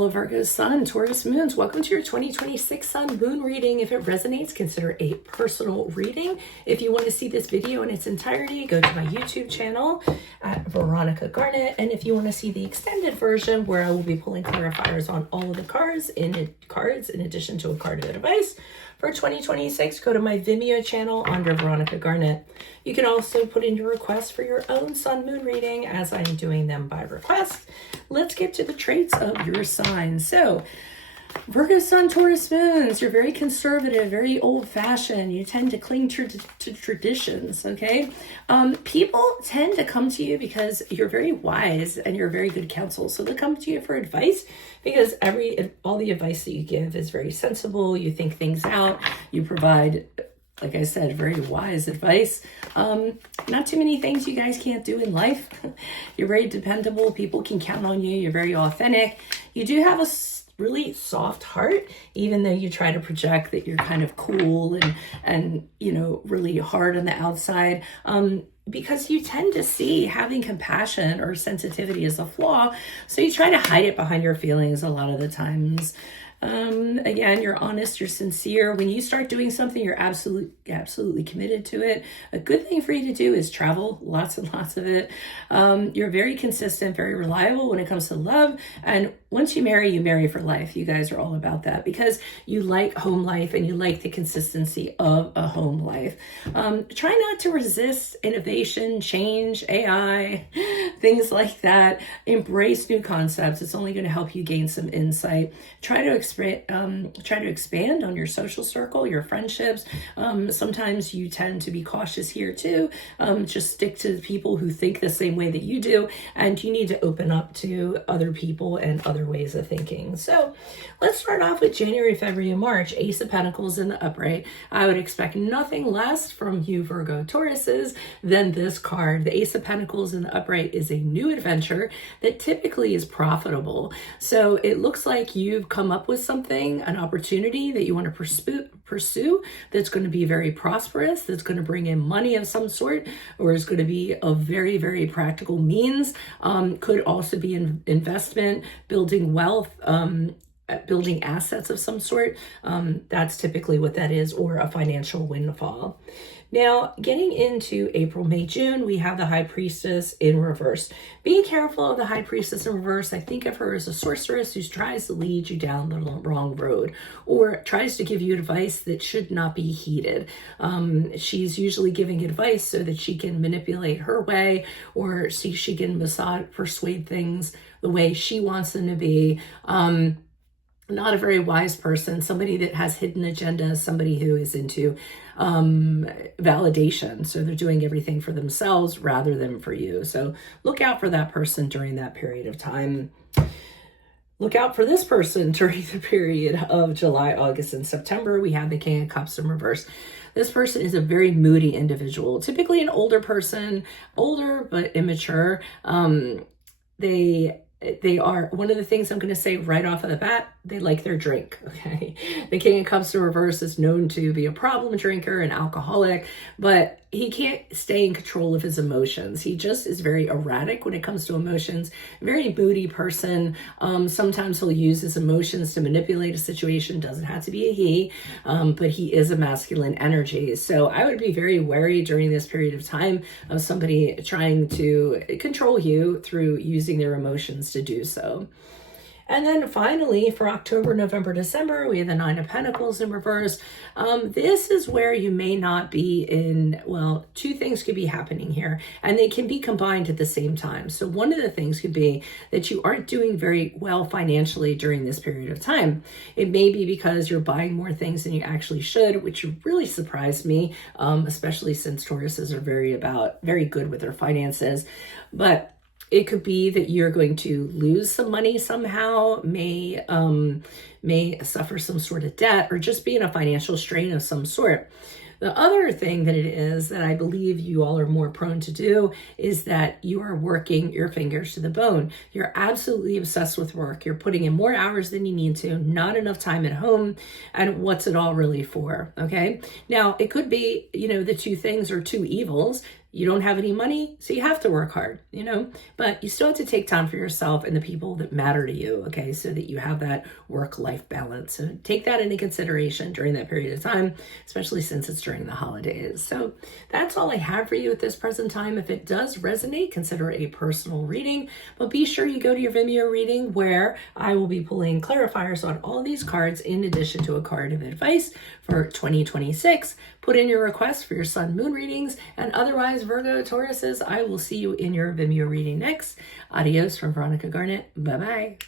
fellow Virgo Sun, Taurus Moons. Welcome to your 2026 Sun Moon reading. If it resonates, consider a personal reading. If you want to see this video in its entirety, go to my YouTube channel at Veronica Garnet. And if you want to see the extended version where I will be pulling clarifiers on all of the cards in addition to a card of advice for 2026, go to my Vimeo channel under Veronica Garnet. You can also put in your request for your own Sun Moon reading as I'm doing them by request. Let's get to the traits of your sign. So, Virgo Sun, Taurus Moons, you're very conservative, very old-fashioned. You tend to cling to traditions, okay? People tend to come to you because you're very wise and you're very good counsel. So they come to you for advice because all the advice that you give is very sensible. You think things out. You provide, like I said, very wise advice. Not too many things you guys can't do in life. You're very dependable. People can count on you. You're very authentic. You do have a really soft heart, even though you try to project that you're kind of cool and you know, really hard on the outside. Because you tend to see having compassion or sensitivity as a flaw. So you try to hide it behind your feelings a lot of the times. Again, you're honest, you're sincere. When you start doing something, you're absolutely committed to it. A good thing for you to do is travel, lots and lots of it. You're very consistent, very reliable when it comes to love. And once you marry for life. You guys are all about that because you like home life and you like the consistency of a home life. Try not to resist innovation, change, AI, things like that. Embrace new concepts. It's only going to help you gain some insight. Try to expand on your social circle, your friendships. Sometimes you tend to be cautious here too. Just stick to the people who think the same way that you do, and you need to open up to other people and other ways of thinking. So let's start off with January, February, and March. Ace of Pentacles in the upright. I would expect nothing less from you Virgo Tauruses than this card. The Ace of Pentacles in the upright is a new adventure that typically is profitable. So it looks like you've come up with something, an opportunity that you want to pursue that's going to be very prosperous, that's going to bring in money of some sort, or is going to be a very, very practical means. Could also be an investment, building wealth, building assets of some sort. That's typically what that is, or a financial windfall. Now, getting into April, May, June, we have the High Priestess in reverse. Be careful of the High Priestess in reverse. I think of her as a sorceress who tries to lead you down the wrong road or tries to give you advice that should not be heeded. She's usually giving advice so that she can manipulate her way, or she can persuade things the way she wants them to be. Not a very wise person, somebody that has hidden agendas, somebody who is into validation. So they're doing everything for themselves rather than for you. So look out for that person during that period of time. Look out for this person during the period of July, August, and September. We have the King of Cups in reverse. This person is a very moody individual, typically an older person, older but immature. They are, one of the things I'm going to say right off of the bat, they like their drink, okay? The King of Cups in reverse is known to be a problem drinker, an alcoholic, but he can't stay in control of his emotions. He just is very erratic when it comes to emotions, very moody person. Sometimes he'll use his emotions to manipulate a situation. Doesn't have to be a he, but he is a masculine energy. So I would be very wary during this period of time of somebody trying to control you through using their emotions to do so. And then finally, for October, November, December, we have the Nine of Pentacles in reverse. This is where you may not be in, well, two things could be happening here, and they can be combined at the same time. So one of the things could be that you aren't doing very well financially during this period of time. It may be because you're buying more things than you actually should, which really surprised me, especially since Tauruses are very good with their finances. But it could be that you're going to lose some money somehow, may suffer some sort of debt, or just be in a financial strain of some sort. The other thing that it is that I believe you all are more prone to do is that you are working your fingers to the bone. You're absolutely obsessed with work. You're putting in more hours than you need to, not enough time at home. And what's it all really for? Okay. Now it could be, the two things are two evils. You don't have any money, so you have to work hard, you know, but you still have to take time for yourself and the people that matter to you, okay, so that you have that work-life balance. So take that into consideration during that period of time, especially since it's during the holidays. So that's all I have for you at this present time. If it does resonate, consider it a personal reading, but be sure you go to your Vimeo reading where I will be pulling clarifiers on all these cards in addition to a card of advice for 2026. Put in your requests for your sun moon readings, and otherwise, Virgo, Tauruses, I will see you in your Vimeo reading next. Adios from Veronica Garnett. Bye-bye.